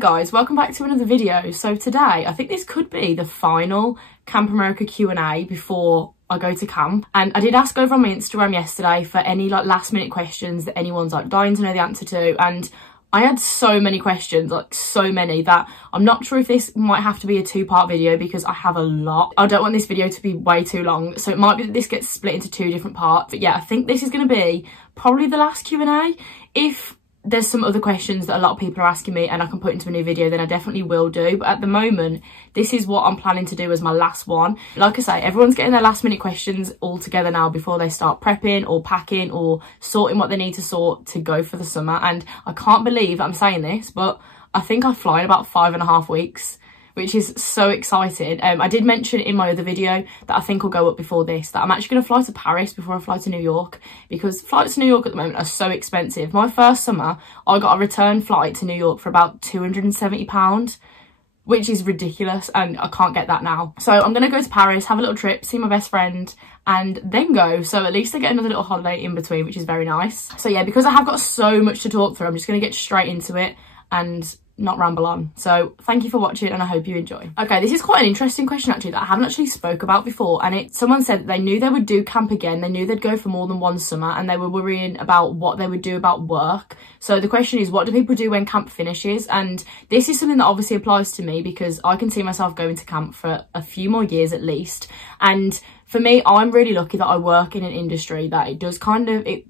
guys, welcome back to another video. So today, I think this could be the final Camp America Q&A before I go to camp. And I did ask over on my Instagram yesterday for any like last minute questions that anyone's like dying to know the answer to. And I had so many questions, like so many, that I'm not sure if this might have to be a two-part video because I have a lot. I don't want this video to be way too long, so it might be that this gets split into two different parts. But yeah, I think this is going to be probably the last Q&A. If there's some other questions that a lot of people are asking me and I can put into a new video, then I definitely will do. But at the moment, this is what I'm planning to do as my last one. Like I say, everyone's getting their last minute questions all together now before they start prepping or packing or sorting what they need to sort to go for the summer. And I can't believe I'm saying this, but I think I fly in about 5.5 weeks, which is so exciting. I did mention in my other video that I think will go up before this, that I'm actually going to fly to Paris before I fly to New York, because flights to New York at the moment are so expensive. My first summer, I got a return flight to New York for about £270, which is ridiculous, and I can't get that now. So I'm going to go to Paris, have a little trip, see my best friend, and then go. So at least I get another little holiday in between, which is very nice. So yeah, because I have got so much to talk through, I'm just going to get straight into it and not ramble on. So thank you for watching and I hope you enjoy. Okay, this is quite an interesting question actually that I haven't actually spoke about before, and someone said that they knew they would do camp again, they knew they'd go for more than one summer, and they were worrying about what they would do about work. So the question is, what do people do when camp finishes? And this is something that obviously applies to me because I can see myself going to camp for a few more years at least. And for me, I'm really lucky that I work in an industry that it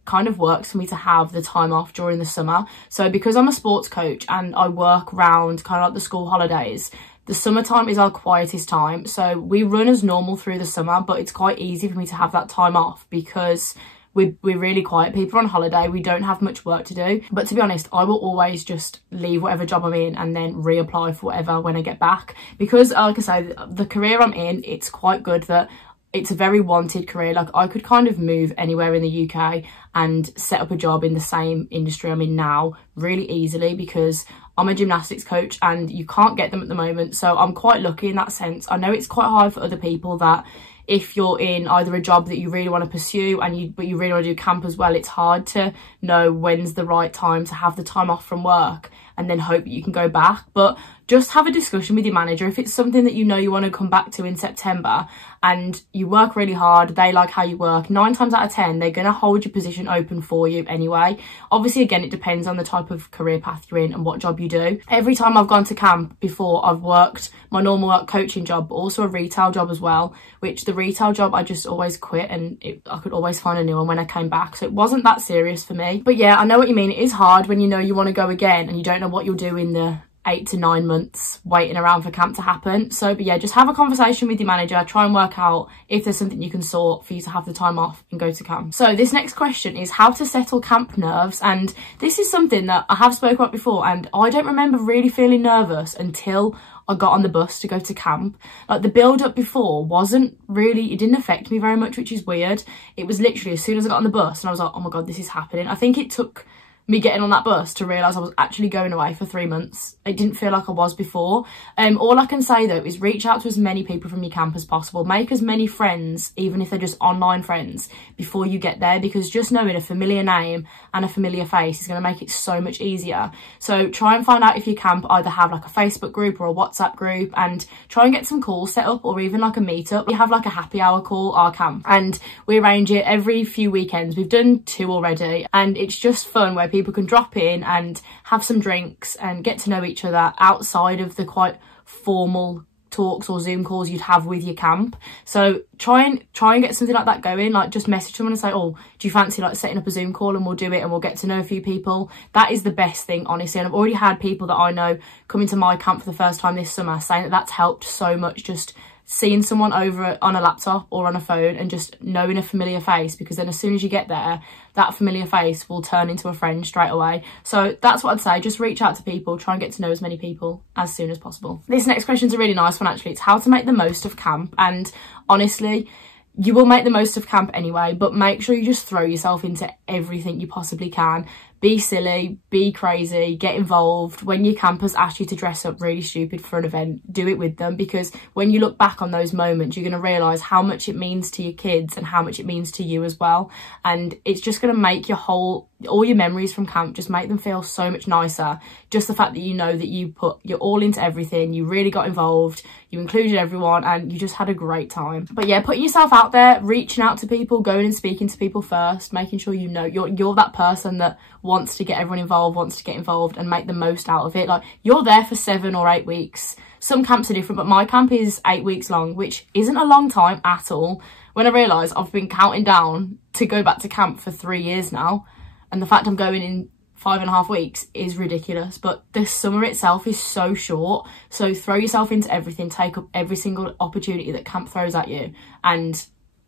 kind of works for me to have the time off during the summer. So because I'm a sports coach and I work around kind of like the school holidays, the summertime is our quietest time. So we run as normal through the summer, but it's quite easy for me to have that time off because we're really quiet. People are on holiday, we don't have much work to do. But to be honest, I will always just leave whatever job I'm in and then reapply for whatever when I get back. Because like I say, the career I'm in, it's quite good that it's a very wanted career. Like I could kind of move anywhere in the UK and set up a job in the same industry I'm in now really easily because I'm a gymnastics coach and you can't get them at the moment. So I'm quite lucky in that sense. I know it's quite hard for other people that if you're in either a job that you really want to pursue but you really want to do camp as well, it's hard to know when's the right time to have the time off from work and then hope that you can go back. But just have a discussion with your manager. If it's something that you know you want to come back to in September and you work really hard, they like how you work, 9 times out of 10, they're going to hold your position open for you anyway. Obviously, again, it depends on the type of career path you're in and what job you do. Every time I've gone to camp before, I've worked my normal work coaching job, but also a retail job as well, which the retail job I just always quit and I could always find a new one when I came back. So it wasn't that serious for me. But yeah, I know what you mean. It is hard when you know you want to go again and you don't know what you'll do in the 8 to 9 months waiting around for camp to happen. So but yeah, just have a conversation with your manager, try and work out if there's something you can sort for you to have the time off and go to camp. So this next question is how to settle camp nerves, and this is something that I have spoken about before, and I don't remember really feeling nervous until I got on the bus to go to camp. Like the build up before wasn't really, it didn't affect me very much, which is weird. It was literally as soon as I got on the bus and I was like, oh my god, this is happening. I think it took me getting on that bus to realise I was actually going away for 3 months. It didn't feel like I was before. All I can say though is reach out to as many people from your camp as possible. Make as many friends, even if they're just online friends, before you get there, because just knowing a familiar name and a familiar face is going to make it so much easier. So try and find out if your camp either have like a Facebook group or a WhatsApp group, and try and get some calls set up, or even like a meetup. We have like a happy hour call, our camp, and we arrange it every few weekends. We've done 2 already, and it's just fun where people can drop in and have some drinks and get to know each other outside of the quite formal talks or Zoom calls you'd have with your camp. So try and get something like that going. Like just message someone and say, oh, do you fancy like setting up a Zoom call and we'll do it and we'll get to know a few people. That is the best thing, honestly. And I've already had people that I know coming to my camp for the first time this summer saying that that's helped so much, just seeing someone over on a laptop or on a phone and just knowing a familiar face, because then as soon as you get there, that familiar face will turn into a friend straight away. So that's what I'd say. Just reach out to people, try and get to know as many people as soon as possible. This next question is a really nice one actually. It's how to make the most of camp. And honestly, you will make the most of camp anyway, but make sure you just throw yourself into everything you possibly can. be silly, be crazy, get involved. When your campers ask you to dress up really stupid for an event, do it with them, because when you look back on those moments, you're going to realise how much it means to your kids and how much it means to you as well. And it's just going to make all your memories from camp, just make them feel so much nicer. Just the fact that you know that you're all into everything, you really got involved, you included everyone, and you just had a great time. But yeah, putting yourself out there, reaching out to people, going and speaking to people first, making sure you know you're that person that wants to get everyone involved, wants to get involved and make the most out of it. Like, you're there for 7 or 8 weeks. Some camps are different, but my camp is 8 weeks long, which isn't a long time at all. When I realised I've been counting down to go back to camp for 3 years now, and the fact I'm going in 5.5 weeks is ridiculous. But the summer itself is so short, so throw yourself into everything, take up every single opportunity that camp throws at you, and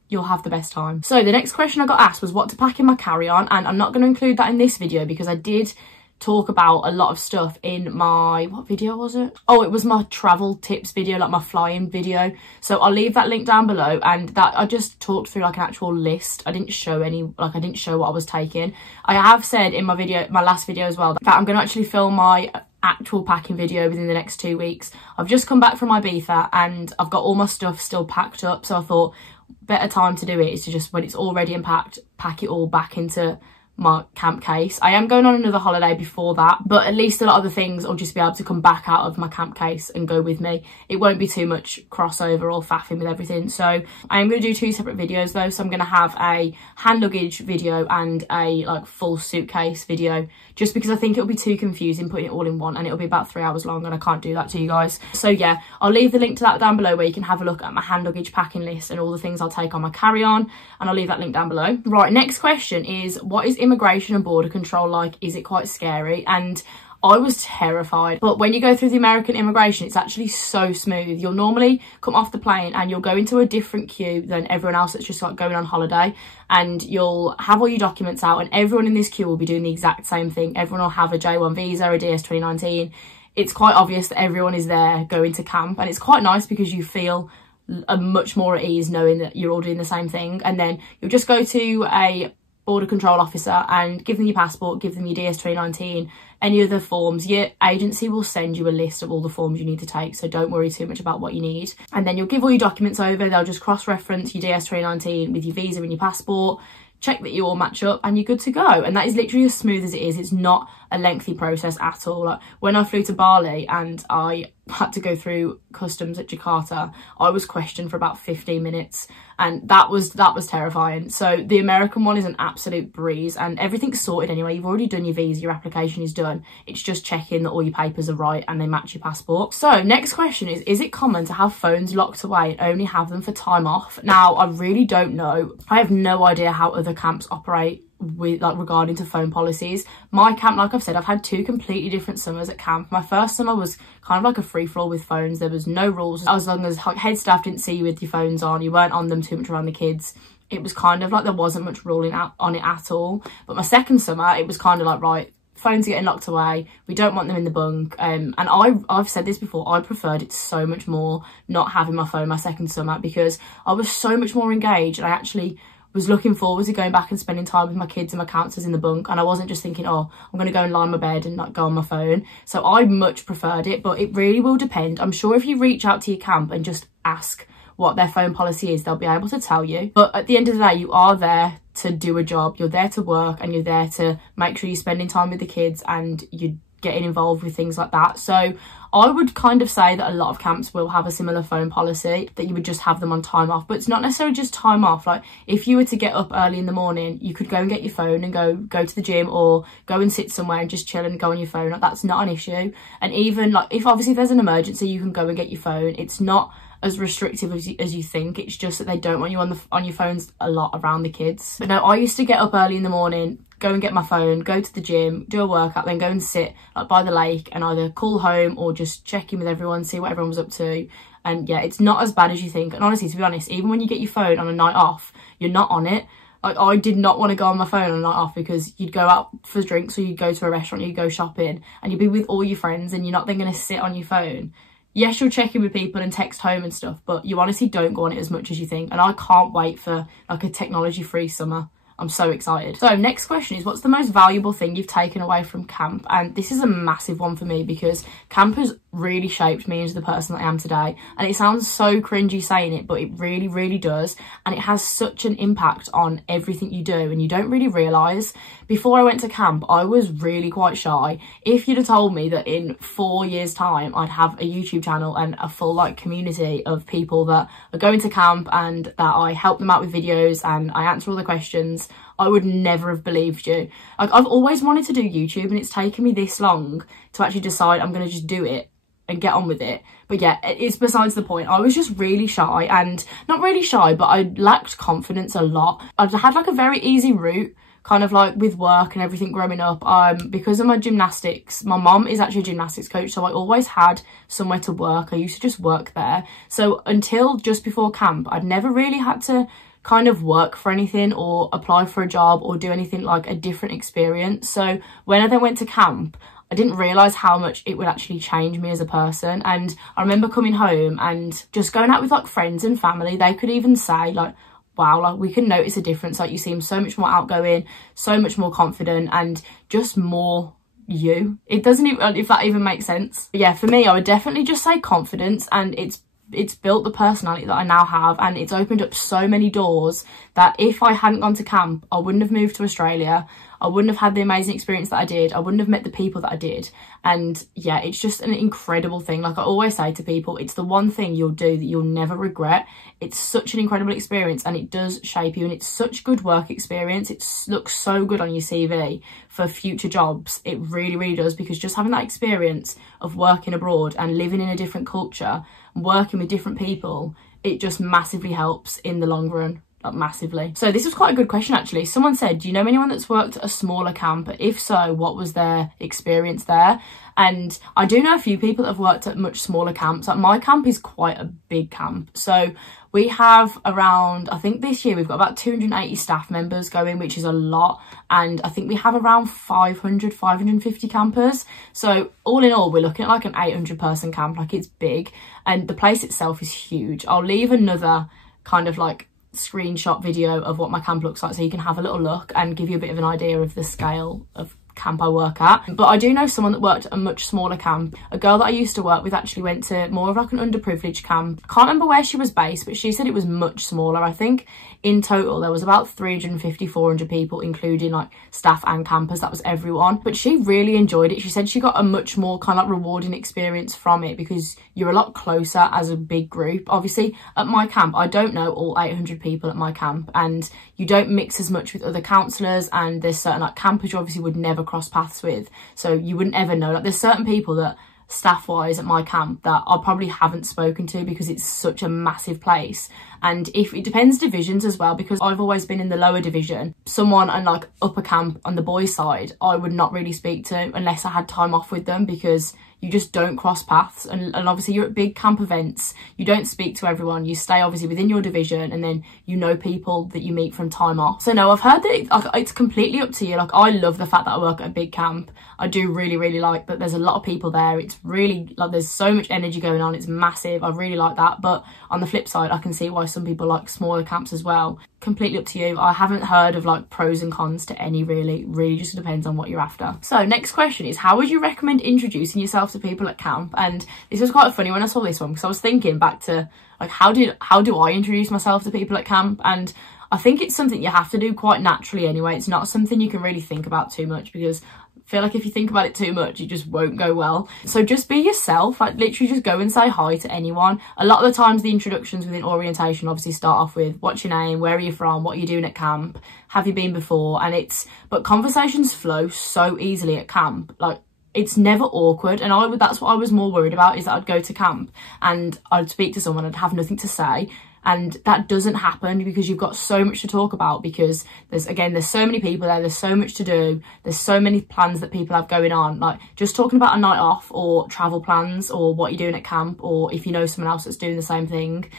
you'll have the best time. So the next question I got asked was what to pack in my carry-on, and I'm not going to include that in this video because I did talk about a lot of stuff in my, what video was it? Oh, it was my travel tips video, like my flying video. So I'll leave that link down below, and that I just talked through like an actual list. I didn't show I didn't show what I was taking. I have said in my last video as well, that I'm going to actually film my actual packing video within the next 2 weeks. I've just come back from Ibiza and I've got all my stuff still packed up, so I thought better time to do it is to just, when it's all ready and packed, pack it all back into my camp case. I am going on another holiday before that, but at least a lot of the things I'll just be able to come back out of my camp case and go with me. It won't be too much crossover or faffing with everything. So I am going to do 2 separate videos though. So I'm going to have a hand luggage video and a like full suitcase video, just because I think it'll be too confusing putting it all in one, and it'll be about 3 hours long and I can't do that to you guys. So yeah, I'll leave the link to that down below where you can have a look at my hand luggage packing list and all the things I'll take on my carry-on, and I'll leave that link down below. Right, next question is, what is immigration and border control like? Is it quite scary? And I was terrified, but when you go through the American immigration, it's actually so smooth. You'll normally come off the plane and you'll go into a different queue than everyone else that's just like going on holiday, and you'll have all your documents out, and everyone in this queue will be doing the exact same thing. Everyone will have a J1 visa, a DS 2019. It's quite obvious that everyone is there going to camp, and it's quite nice because you feel much more at ease knowing that you're all doing the same thing. And then you'll just go to a border control officer and give them your passport, give them your DS 2019, any of the forms. Your agency will send you a list of all the forms you need to take, so don't worry too much about what you need. And then you'll give all your documents over, they'll just cross-reference your DS 2019 with your visa and your passport, check that you all match up, and you're good to go. And that is literally as smooth as it is. It's not a lengthy process at all. Like, when I flew to Bali and I had to go through customs at Jakarta, I was questioned for about 15 minutes, and that was terrifying. So the American one is an absolute breeze, and everything's sorted anyway. You've already done your visa, your application is done. It's just checking that all your papers are right and they match your passport. So next question is it common to have phones locked away and only have them for time off? Now, I really don't know. I have no idea how other camps operate with regarding to phone policies. My camp, like I've said, I've had 2 completely different summers at camp. My first summer was kind of like a free-for-all with phones. There was no rules as long as head staff didn't see you with your phones on, you weren't on them too much around the kids. It was kind of like there wasn't much ruling out on it at all. But my second summer, it was kind of like, right, phones are getting locked away, we don't want them in the bunk. And I've said this before, I preferred it so much more not having my phone my second summer, because I was so much more engaged, and I actually was looking forward to going back and spending time with my kids and my counselors in the bunk, and I wasn't just thinking, oh, I'm going to go and lie in my bed and not go on my phone. So I much preferred it, but it really will depend. I'm sure if you reach out to your camp and just ask what their phone policy is, they'll be able to tell you. But at the end of the day, you are there to do a job, you're there to work, and you're there to make sure you're spending time with the kids and you're getting involved with things like that. So I would kind of say that a lot of camps will have a similar phone policy, that you would just have them on time off. But it's not necessarily just time off. Like, if you were to get up early in the morning, you could go and get your phone and go to the gym, or go and sit somewhere and just chill and go on your phone. Like, that's not an issue. And even like, if obviously there's an emergency, you can go and get your phone. It's not as restrictive as you think. It's just that they don't want you on your phones a lot around the kids. But no, I used to get up early in the morning, go and get my phone, go to the gym, do a workout, then go and sit like by the lake and either call home or just check in with everyone, see what everyone was up to. And yeah, it's not as bad as you think. And honestly, to be honest, even when you get your phone on a night off, you're not on it. Like, I did not want to go on my phone on a night off, because you'd go out for drinks, or you'd go to a restaurant, you'd go shopping, and you'd be with all your friends, and you're not then going to sit on your phone. Yes, you'll check in with people and text home and stuff, but you honestly don't go on it as much as you think. And I can't wait for like a technology-free summer. I'm so excited. So next question is, what's the most valuable thing you've taken away from camp? And this is a massive one for me because camp has really shaped me into the person that I am today. And it sounds so cringy saying it, but it really, really does. And it has such an impact on everything you do, and you don't really realise. Before I went to camp, I was really quite shy. If you'd have told me that in 4 years' time I'd have a YouTube channel and a full like community of people that are going to camp and that I help them out with videos and I answer all the questions, I would never have believed you. Like, I've always wanted to do YouTube, and it's taken me this long to actually decide I'm going to just do it and get on with it. But yeah, it's besides the point. I was just really shy, and not really shy, but I lacked confidence a lot. I've had like a very easy route, kind of like with work and everything growing up. Because of my gymnastics, my mom is actually a gymnastics coach, so I always had somewhere to work. I used to just work there. So until just before camp, I'd never really had to kind of work for anything or apply for a job or do anything like a different experience. So when I then went to camp, I didn't realise how much it would actually change me as a person. And I remember coming home and just going out with like friends and family. They could even say like, wow, like we can notice a difference. Like, you seem so much more outgoing, so much more confident, and just more you. It doesn't even, if that even makes sense. But yeah, for me, I would definitely just say confidence, and it's built the personality that I now have, and it's opened up so many doors that if I hadn't gone to camp, I wouldn't have moved to Australia. I wouldn't have had the amazing experience that I did. I wouldn't have met the people that I did. And yeah, it's just an incredible thing. Like I always say to people, it's the one thing you'll do that you'll never regret. It's such an incredible experience, and it does shape you, and it's such good work experience. It looks so good on your CV for future jobs. It really, really does, because just having that experience of working abroad and living in a different culture, working with different people, it just massively helps in the long run. Like massively. So this was quite a good question actually. Someone said, do you know anyone that's worked at a smaller camp? If so, what was their experience there? And I do know a few people that have worked at much smaller camps. Like my camp is quite a big camp. So we have around, I think this year we've got about 280 staff members going, which is a lot. And I think we have around 500, 550 campers. So all in all, we're looking at like an 800 person camp. Like, it's big, and the place itself is huge. I'll leave another kind of like screenshot video of what my camp looks like so you can have a little look and give you a bit of an idea of the scale of camp I work at. But I do know someone that worked at a much smaller camp. A girl that I used to work with actually went to more of like an underprivileged camp. Can't remember where she was based, but she said it was much smaller. I think in total there was about 350, 400 people, including like staff and campers. That was everyone. But she really enjoyed it. She said she got a much more kind of like rewarding experience from it, because you're a lot closer as a big group. Obviously at my camp, I don't know all 800 people at my camp, and you don't mix as much with other counsellors, and there's certain like campers you obviously would never cross paths with, so you wouldn't ever know. Like, there's certain people that staff wise at my camp that I probably haven't spoken to, because it's such a massive place. And if it depends divisions as well, because I've always been in the lower division, someone in like upper camp on the boys side I would not really speak to unless I had time off with them, because you just don't cross paths. And obviously you're at big camp events, you don't speak to everyone, you stay obviously within your division, and then you know people that you meet from time off. So no, I've heard that it's completely up to you. Like, I love the fact that I work at a big camp. I do really, really like that there's a lot of people there. It's really like, there's so much energy going on, it's massive. I really like that. But on the flip side, I can see why some people like smaller camps as well. Completely up to you. I haven't heard of like pros and cons to any, really just depends on what you're after. So next question is, how would you recommend introducing yourself to people at camp? And this was quite funny when I saw this one, because I was thinking back to like, how do I introduce myself to people at camp? And I think it's something you have to do quite naturally anyway. It's not something you can really think about too much, because I feel like if you think about it too much, it just won't go well. So just be yourself. Like, literally just go and say hi to anyone. A lot of the times the introductions within orientation obviously start off with, what's your name, where are you from, what are you doing at camp, have you been before? And but conversations flow so easily at camp. Like, it's never awkward. And that's what I was more worried about, is that I'd go to camp and I'd speak to someone, I'd have nothing to say. And that doesn't happen, because you've got so much to talk about, because there's so many people there, there's so much to do, there's so many plans that people have going on. Like, just talking about a night off, or travel plans, or what you're doing at camp, or if you know someone else that's doing the same thing,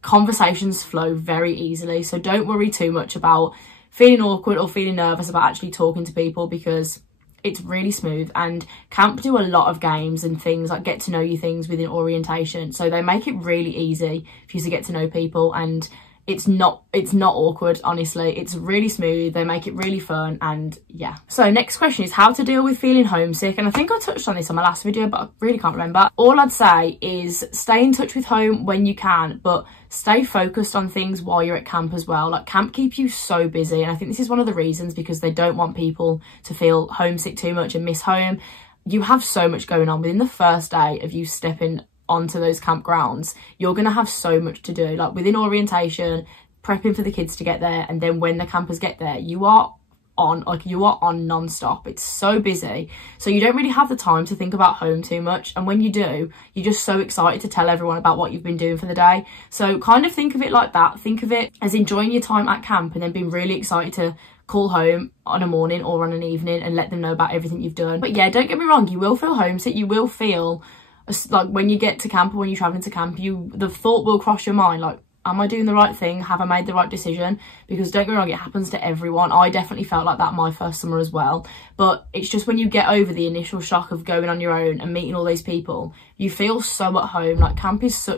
conversations flow very easily. So don't worry too much about feeling awkward or feeling nervous about actually talking to people, because it's really smooth. And camp do a lot of games and things like get to know you things within orientation, so they make it really easy for you to get to know people. And it's not awkward, honestly. It's really smooth, they make it really fun, and yeah. So next question is how to deal with feeling homesick, and I think I touched on this on my last video, but I really can't remember. All I'd say is stay in touch with home when you can, but stay focused on things while you're at camp as well. Like, camp keeps you so busy, and I think this is one of the reasons, because they don't want people to feel homesick too much and miss home. You have so much going on within the first day of you stepping onto those campgrounds. You're gonna have so much to do, like within orientation, prepping for the kids to get there, and then when the campers get there, you are on non-stop. It's so busy, so you don't really have the time to think about home too much, and when you do, you're just so excited to tell everyone about what you've been doing for the day. So kind of think of it like that. Think of it as enjoying your time at camp and then being really excited to call home on a morning or on an evening and let them know about everything you've done. But yeah, don't get me wrong, you will feel homesick. You will feel like when you get to camp or when you're traveling to camp, the thought will cross your mind, like, am I doing the right thing? Have I made the right decision? Because don't get me wrong, it happens to everyone. I definitely felt like that my first summer as well. But it's just when you get over the initial shock of going on your own and meeting all these people, you feel so at home. Like, camp is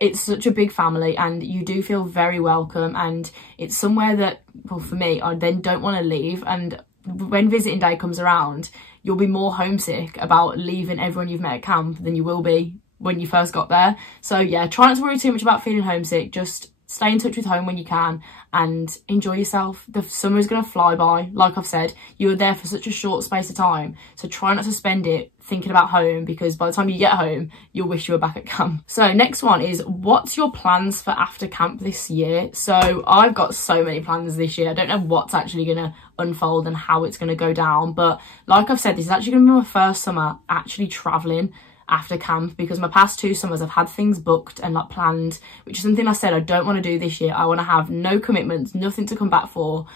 it's such a big family, and you do feel very welcome, and it's somewhere that, well, for me, I then don't want to leave. And when visiting day comes around, you'll be more homesick about leaving everyone you've met at camp than you will be when you first got there. So yeah, try not to worry too much about feeling homesick. Just stay in touch with home when you can and enjoy yourself. The summer is going to fly by. Like I've said, you were there for such a short space of time, so try not to spend it thinking about home, because by the time you get home, you'll wish you were back at camp. So next one is, what's your plans for after camp this year? So I've got so many plans this year. I don't know what's actually going to unfold and how it's going to go down, but like I've said, this is actually going to be my first summer actually traveling after camp, because my past 2 summers I've had things booked and like planned, which is something I said I don't want to do this year. I want to have no commitments, nothing to come back for,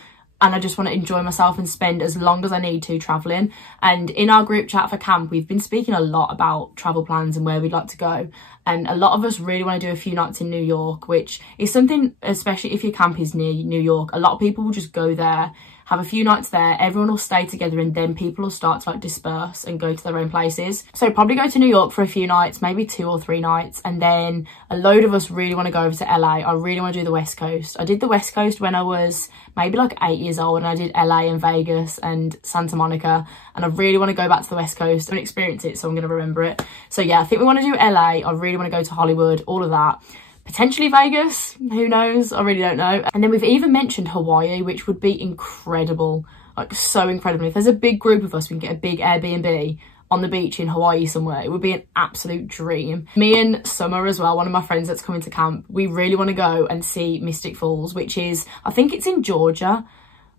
and I just want to enjoy myself and spend as long as I need to traveling. And in our group chat for camp, we've been speaking a lot about travel plans and where we'd like to go, and a lot of us really want to do a few nights in New York, which is something, especially if your camp is near New York, a lot of people will just go there, have a few nights there, everyone will stay together, and then people will start to like disperse and go to their own places. So probably go to New York for a few nights, maybe 2 or 3 nights, and then a load of us really want to go over to LA. I really want to do the West Coast. I did the West Coast when I was maybe like 8 years old, and I did LA and Vegas and Santa Monica, and I really want to go back to the West Coast and experience it, so I'm going to remember it. So yeah, I think we want to do LA. I really want to go to Hollywood, all of that. Potentially Vegas, who knows? I really don't know. And then we've even mentioned Hawaii, which would be incredible, like so incredible. If there's a big group of us, we can get a big Airbnb on the beach in Hawaii somewhere. It would be an absolute dream. Me and Summer as well, one of my friends that's coming to camp, we really want to go and see Mystic Falls, which is, I think it's in Georgia.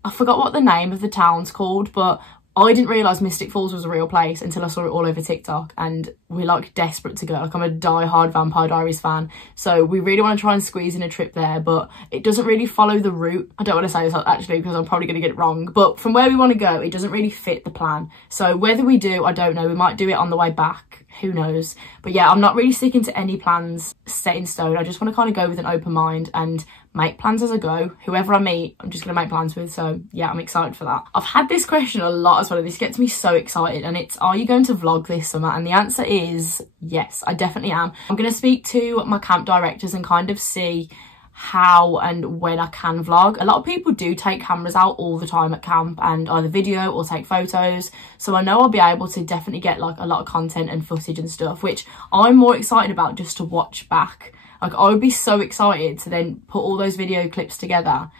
I forgot what the name of the town's called, but I didn't realise Mystic Falls was a real place until I saw it all over TikTok, and we're like desperate to go. Like, I'm a die-hard Vampire Diaries fan, so we really want to try and squeeze in a trip there, but it doesn't really follow the route. I don't want to say this actually because I'm probably going to get it wrong, but from where we want to go, it doesn't really fit the plan. So whether we do, I don't know. We might do it on the way back, who knows. But yeah, I'm not really sticking to any plans set in stone. I just want to kind of go with an open mind and make plans as I go. Whoever I meet, I'm just going to make plans with. So yeah, I'm excited for that. I've had this question a lot as well. This gets me so excited, and it's, are you going to vlog this summer? And the answer is yes, I definitely am. I'm going to speak to my camp directors and kind of see how and when I can vlog. A lot of people do take cameras out all the time at camp and either video or take photos, so I know I'll be able to definitely get like a lot of content and footage and stuff, which I'm more excited about just to watch back. Like, I would be so excited to then put all those video clips together,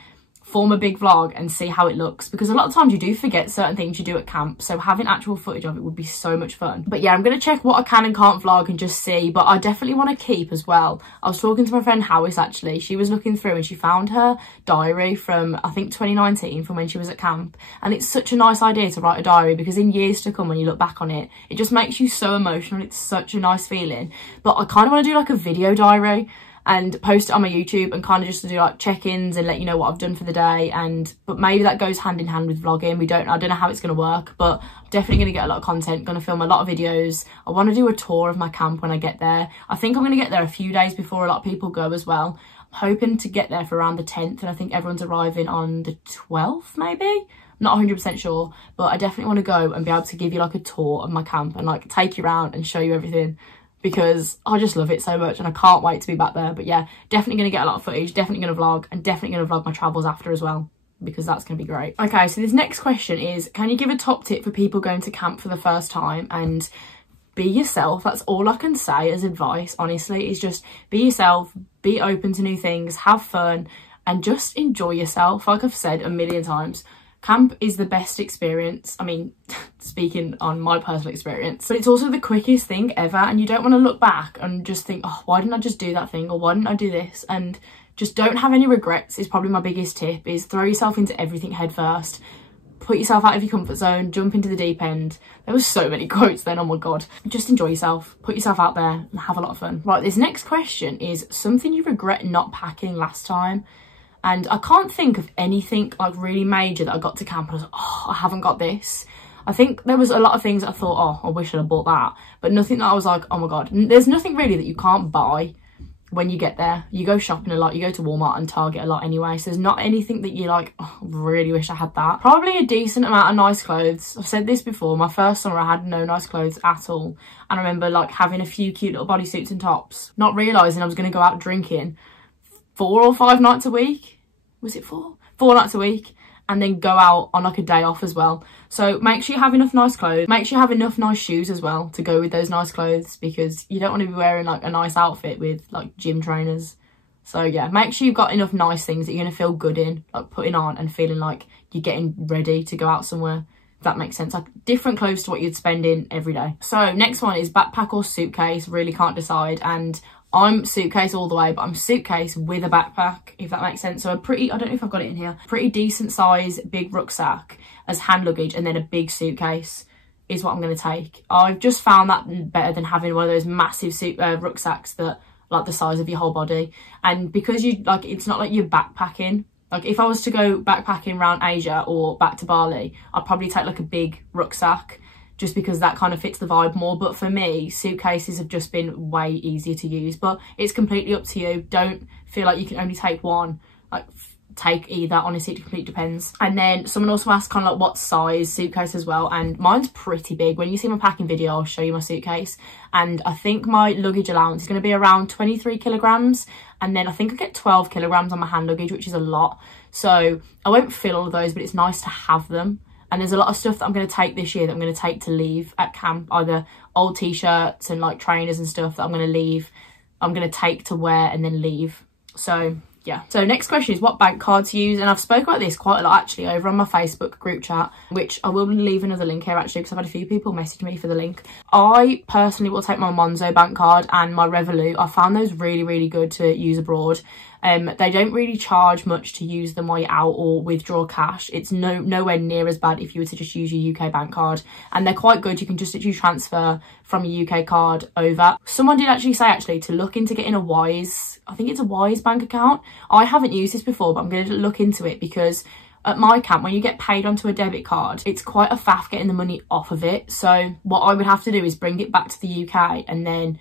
form a big vlog and see how it looks, because a lot of times you do forget certain things you do at camp, so having actual footage of it would be so much fun. But yeah, I'm going to check what I can and can't vlog and just see, but I definitely want to keep as well. I was talking to my friend House actually, she was looking through and she found her diary from I think 2019, from when she was at camp, and it's such a nice idea to write a diary, because in years to come when you look back on it, it just makes you so emotional. It's such a nice feeling. But I kind of want to do like a video diary and post it on my YouTube and kind of just to do like check-ins and let you know what I've done for the day. But maybe that goes hand in hand with vlogging. I don't know how it's going to work, but I'm definitely going to get a lot of content, going to film a lot of videos. I want to do a tour of my camp when I get there. I think I'm going to get there a few days before a lot of people go as well. I'm hoping to get there for around the 10th, and I think everyone's arriving on the 12th maybe. I'm not 100% sure, but I definitely want to go and be able to give you like a tour of my camp and like take you around and show you everything. because I just love it so much and I can't wait to be back there. But yeah, definitely going to get a lot of footage, definitely going to vlog, and definitely going to vlog my travels after as well, because that's going to be great. Okay, so this next question is, can you give a top tip for people going to camp for the first time? And be yourself. That's all I can say as advice, honestly, is just be yourself, be open to new things, have fun, and just enjoy yourself. Like I've said a million times, camp is the best experience. I mean, speaking on my personal experience, but it's also the quickest thing ever, and you don't want to look back and just think, oh, why didn't I just do that thing, or why didn't I do this? And just don't have any regrets is probably my biggest tip, is throw yourself into everything head first. Put yourself out of your comfort zone, jump into the deep end. There was so many quotes then, oh my god. Just enjoy yourself, put yourself out there and have a lot of fun. Right, this next question is something you regret not packing last time. And I can't think of anything like really major that I got to camp and I was like, oh, I haven't got this. I think there was a lot of things that I thought, oh, I wish I'd have bought that. But nothing that I was like, oh my god. There's nothing really that you can't buy when you get there. You go shopping a lot, you go to Walmart and Target a lot anyway, so there's not anything that you're like, oh, I really wish I had that. Probably a decent amount of nice clothes. I've said this before, my first summer I had no nice clothes at all, and I remember like having a few cute little bodysuits and tops, not realising I was going to go out drinking 4 or 5 nights a week. Was it 4? 4 nights a week, and then go out on like a day off as well. So make sure you have enough nice clothes, make sure you have enough nice shoes as well to go with those nice clothes, because you don't want to be wearing like a nice outfit with like gym trainers. So yeah, make sure you've got enough nice things that you're going to feel good in, like putting on and feeling like you're getting ready to go out somewhere, if that makes sense. Like different clothes to what you'd spend in every day. So next one is backpack or suitcase, really can't decide. And I'm suitcase all the way, but I'm suitcase with a backpack, if that makes sense. So a pretty, I don't know if I've got it in here, pretty decent size big rucksack as hand luggage, and then a big suitcase is what I'm going to take. I've just found that better than having one of those massive rucksacks that like the size of your whole body. And because you like, it's not like you're backpacking. Like if I was to go backpacking around Asia or back to Bali, I'd probably take like a big rucksack, just because that kind of fits the vibe more. But for me, suitcases have just been way easier to use, but it's completely up to you. Don't feel like you can only take one, like take either, honestly, it completely depends. And then someone also asked kind of like what size suitcase as well, and mine's pretty big. When you see my packing video, I'll show you my suitcase, and I think my luggage allowance is going to be around 23 kilograms, and then I think I get 12 kilograms on my hand luggage, which is a lot. So I won't fill all of those, but it's nice to have them. And there's a lot of stuff that I'm going to take this year that I'm going to take to leave at camp, either old t-shirts and like trainers and stuff that I'm going to leave, I'm going to take to wear and then leave. So yeah. So next question is what bank card to use, and I've spoke about this quite a lot actually over on my Facebook group chat, which I will leave another link here actually, because I've had a few people message me for the link. I personally will take my Monzo bank card and my Revolut. I found those really good to use abroad. They don't really charge much to use them while you're out or withdraw cash. It's nowhere near as bad if you were to just use your UK bank card, and they're quite good. You can just literally transfer from your UK card over. Someone did actually say to look into getting a Wise, I think it's a Wise bank account. I haven't used this before, but I'm going to look into it, because at my camp, when you get paid onto a debit card, it's quite a faff getting the money off of it. So what I would have to do is bring it back to the UK and then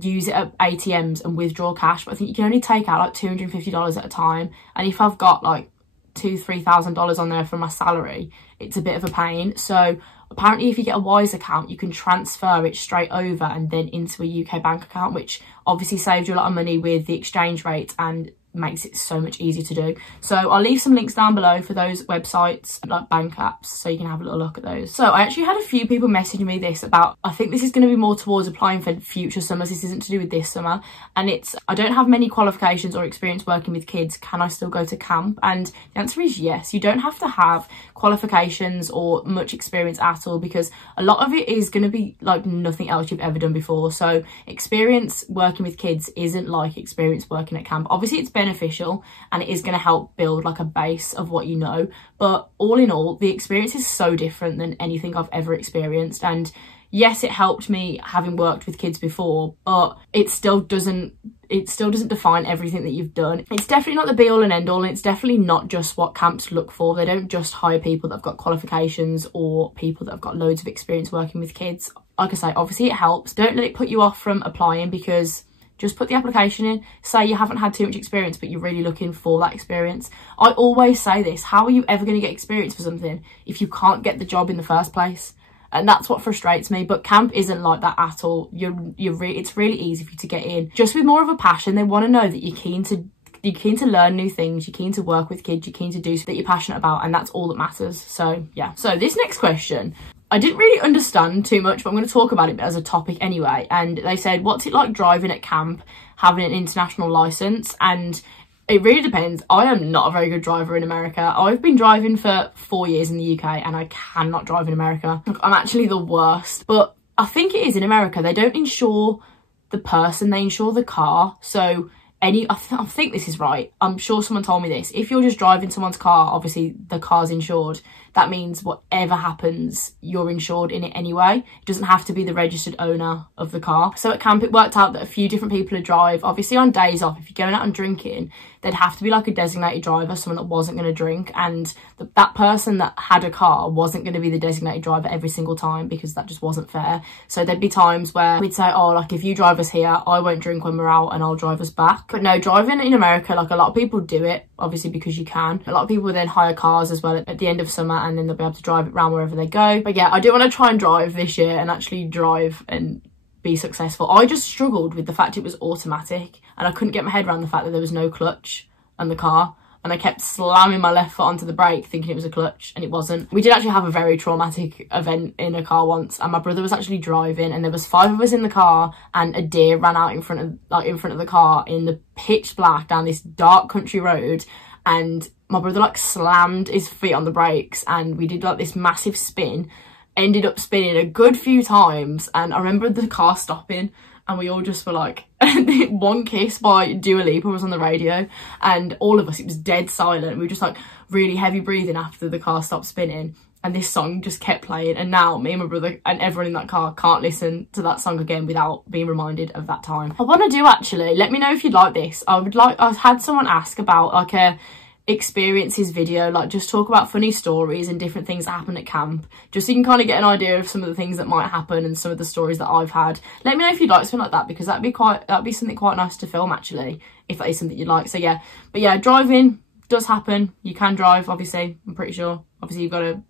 use it at ATMs and withdraw cash. But I think you can only take out like $250 at a time, and if I've got like $2,000-3,000 on there from my salary, it's a bit of a pain. So apparently if you get a Wise account, you can transfer it straight over and then into a UK bank account, which obviously saves you a lot of money with the exchange rate and makes it so much easier to do. So I'll leave some links down below for those websites, like bank apps, so you can have a little look at those. So I actually had a few people messaging me this about, I think this is going to be more towards applying for future summers. This isn't to do with this summer, and it's, I don't have many qualifications or experience working with kids, can I still go to camp? And the answer is yes. You don't have to have qualifications or much experience at all, because a lot of it is going to be like nothing else you've ever done before. So experience working with kids isn't like experience working at camp. Obviously it's beneficial and it is going to help build like a base of what you know, but all in all the experience is so different than anything I've ever experienced. And yes, it helped me having worked with kids before, but it still doesn't define everything that you've done. It's definitely not the be all and end all, and it's definitely not just what camps look for. They don't just hire people that have got qualifications or people that have got loads of experience working with kids. Like I say, obviously it helps. Don't let it put you off from applying, because just put the application in. Say you haven't had too much experience, but you're really looking for that experience. I always say this, how are you ever going to get experience for something if you can't get the job in the first place? and that's what frustrates me. But camp isn't like that at all. It's really easy for you to get in just with more of a passion. They want to know that you're keen to learn new things, you're keen to work with kids, you're keen to do something that you're passionate about, and that's all that matters. So yeah. So this next question, I didn't really understand too much, but I'm going to talk about it as a topic anyway. And they said, what's it like driving at camp, having an international license? And it really depends. I am not a very good driver in America. I've been driving for 4 years in the UK and I cannot drive in America. I'm actually the worst. But I think it is in America. They don't insure the person, they insure the car. So I think this is right. I'm sure someone told me this. If you're just driving someone's car, obviously the car's insured. That means whatever happens, you're insured in it anyway. It doesn't have to be the registered owner of the car. So at camp, it worked out that a few different people would drive. Obviously on days off, if you're going out and drinking, there'd have to be like a designated driver, someone that wasn't going to drink. And that person that had a car wasn't going to be the designated driver every single time, because that just wasn't fair. So there'd be times where we'd say, oh, like if you drive us here, I won't drink when we're out and I'll drive us back. But no, driving in America, like a lot of people do it, obviously because you can. A lot of people then hire cars as well at the end of summer, and then they'll be able to drive it around wherever they go. But yeah, I do want to try and drive this year and actually drive and be successful. I just struggled with the fact it was automatic, and I couldn't get my head around the fact that there was no clutch on the car, and I kept slamming my left foot onto the brake thinking it was a clutch, and it wasn't. We did actually have a very traumatic event in a car once, and my brother was actually driving, and there was 5 of us in the car, and a deer ran out in front of the car in the pitch black down this dark country road, and my brother like slammed his feet on the brakes, and we did like this massive spin, ended up spinning a good few times. And I remember the car stopping and we all just were like, One Kiss by Dua Lipa was on the radio, and all of us, it was dead silent. We were just like really heavy breathing after the car stopped spinning, and this song just kept playing. And now me and my brother and everyone in that car can't listen to that song again without being reminded of that time. I want to do, actually, let me know if you'd like this. I've had someone ask about like a experiences video, like just talk about funny stories and different things that happen at camp, just so you can kind of get an idea of some of the things that might happen and some of the stories that I've had. Let me know if you'd like something like that, because that'd be something quite nice to film, actually, if that is something you'd like. So yeah, but yeah, driving does happen. You can drive, obviously, I'm pretty sure. Obviously you've got to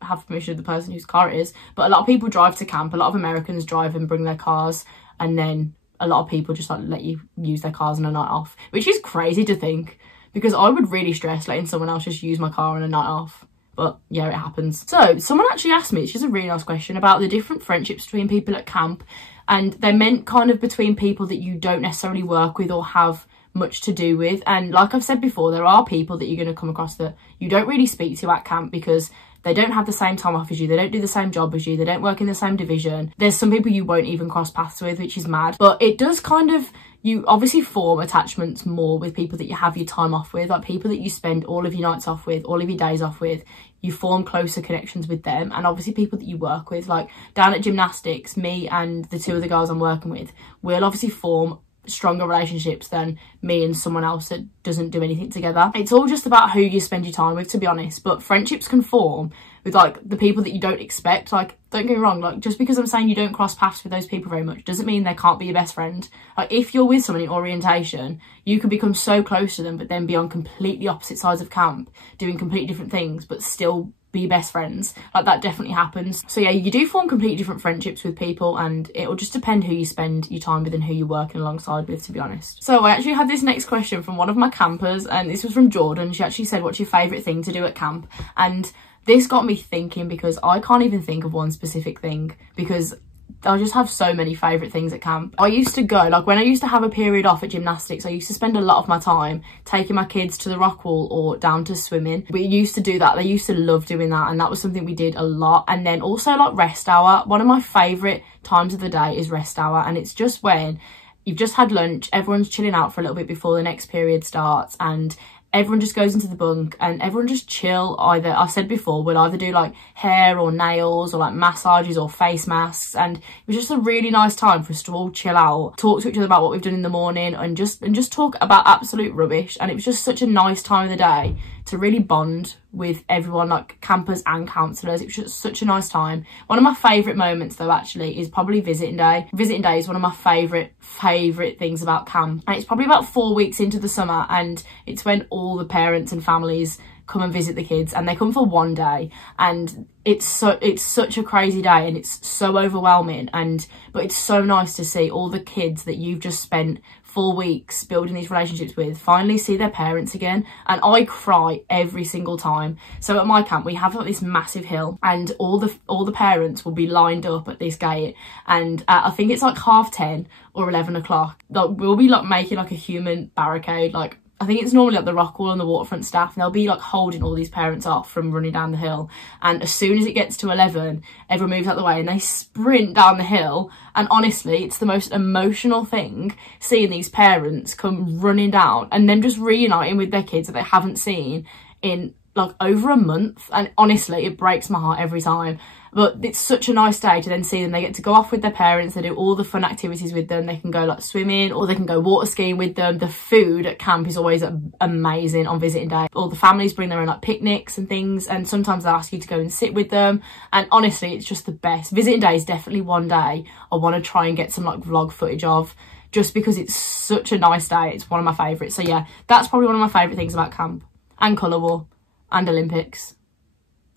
have permission of the person whose car it is, but a lot of people drive to camp. A lot of Americans drive and bring their cars, and then a lot of people just like let you use their cars on a night off, which is crazy to think, because I would really stress letting someone else just use my car on a night off. But yeah, it happens. So someone actually asked me, it's just a really nice question, about the different friendships between people at camp. And they meant kind of between people that you don't necessarily work with or have much to do with. And like I've said before, there are people that you're going to come across that you don't really speak to at camp, because they don't have the same time off as you, they don't do the same job as you, they don't work in the same division. There's some people you won't even cross paths with, which is mad. But it does kind of, you obviously form attachments more with people that you have your time off with, like people that you spend all of your nights off with, all of your days off with. You form closer connections with them. And obviously people that you work with, like down at gymnastics, me and the 2 of the girls I'm working with, we'll obviously form stronger relationships than me and someone else that doesn't do anything together. It's all just about who you spend your time with, to be honest. But friendships can form with like the people that you don't expect. Like, don't get me wrong, like just because I'm saying you don't cross paths with those people very much doesn't mean they can't be your best friend. Like if you're with someone in orientation, you can become so close to them, but then be on completely opposite sides of camp doing completely different things, but still be best friends. Like that definitely happens. So yeah, you do form completely different friendships with people, and it will just depend who you spend your time with and who you're working alongside with, to be honest. So I actually had this next question from one of my campers, and this was from Jordan. She actually said, what's your favourite thing to do at camp? And this got me thinking, because I can't even think of one specific thing, because I just have so many favourite things at camp. I used to go, like when I used to have a period off at gymnastics, I used to spend a lot of my time taking my kids to the rock wall or down to swimming. We used to do that. They used to love doing that, and that was something we did a lot. And then also like rest hour. One of my favourite times of the day is rest hour, and it's just when you've just had lunch, everyone's chilling out for a little bit before the next period starts, and everyone just goes into the bunk and everyone just chill. Either, I said before, we'll either do like hair or nails or like massages or face masks, and it was just a really nice time for us to all chill out, talk to each other about what we've done in the morning, and just talk about absolute rubbish. And it was just such a nice time of the day to really bond with everyone, like campers and counsellors. It was just such a nice time. One of my favourite moments though actually is probably visiting day. Visiting day is one of my favourite things about camp, and it's probably about 4 weeks into the summer, and it's when all the parents and families come and visit the kids, and they come for one day, and it's such a crazy day, and it's so overwhelming, but it's so nice to see all the kids that you've just spent 4 weeks building these relationships with finally see their parents again. And I cry every single time. So at my camp we have like this massive hill, and all the parents will be lined up at this gate, and I think it's like 10:30 or 11 o'clock, like we'll be like making like a human barricade. Like I think it's normally like the rock wall and the waterfront staff, and they'll be like holding all these parents off from running down the hill. And as soon as it gets to 11, everyone moves out the way and they sprint down the hill. And honestly, it's the most emotional thing seeing these parents come running down and then just reuniting with their kids that they haven't seen in like over a month. And honestly, it breaks my heart every time. But it's such a nice day to then see them. They get to go off with their parents. They do all the fun activities with them. They can go like swimming, or they can go water skiing with them. The food at camp is always amazing on visiting day. All the families bring their own like picnics and things, and sometimes they'll ask you to go and sit with them. And honestly, it's just the best. Visiting day is definitely one day I want to try and get some like vlog footage of, just because it's such a nice day. It's one of my favourites. So yeah, that's probably one of my favourite things about camp, and Colour War, and Olympics.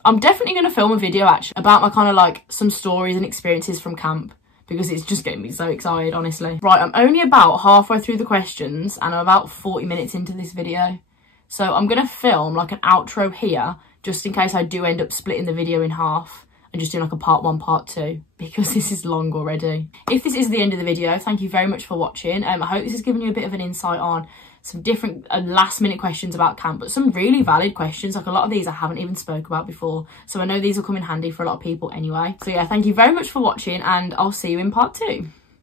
I'm definitely going to film a video actually about my kind of like some stories and experiences from camp, because it's just getting me so excited, honestly. Right, I'm only about halfway through the questions and I'm about 40 minutes into this video. So I'm going to film like an outro here, just in case I do end up splitting the video in half and just doing like a part 1, part 2, because this is long already. If this is the end of the video, thank you very much for watching. I hope this has given you a bit of an insight on some different last minute questions about camp, but some really valid questions. Like a lot of these I haven't even spoke about before, so I know these will come in handy for a lot of people anyway. So yeah, thank you very much for watching, and I'll see you in part 2.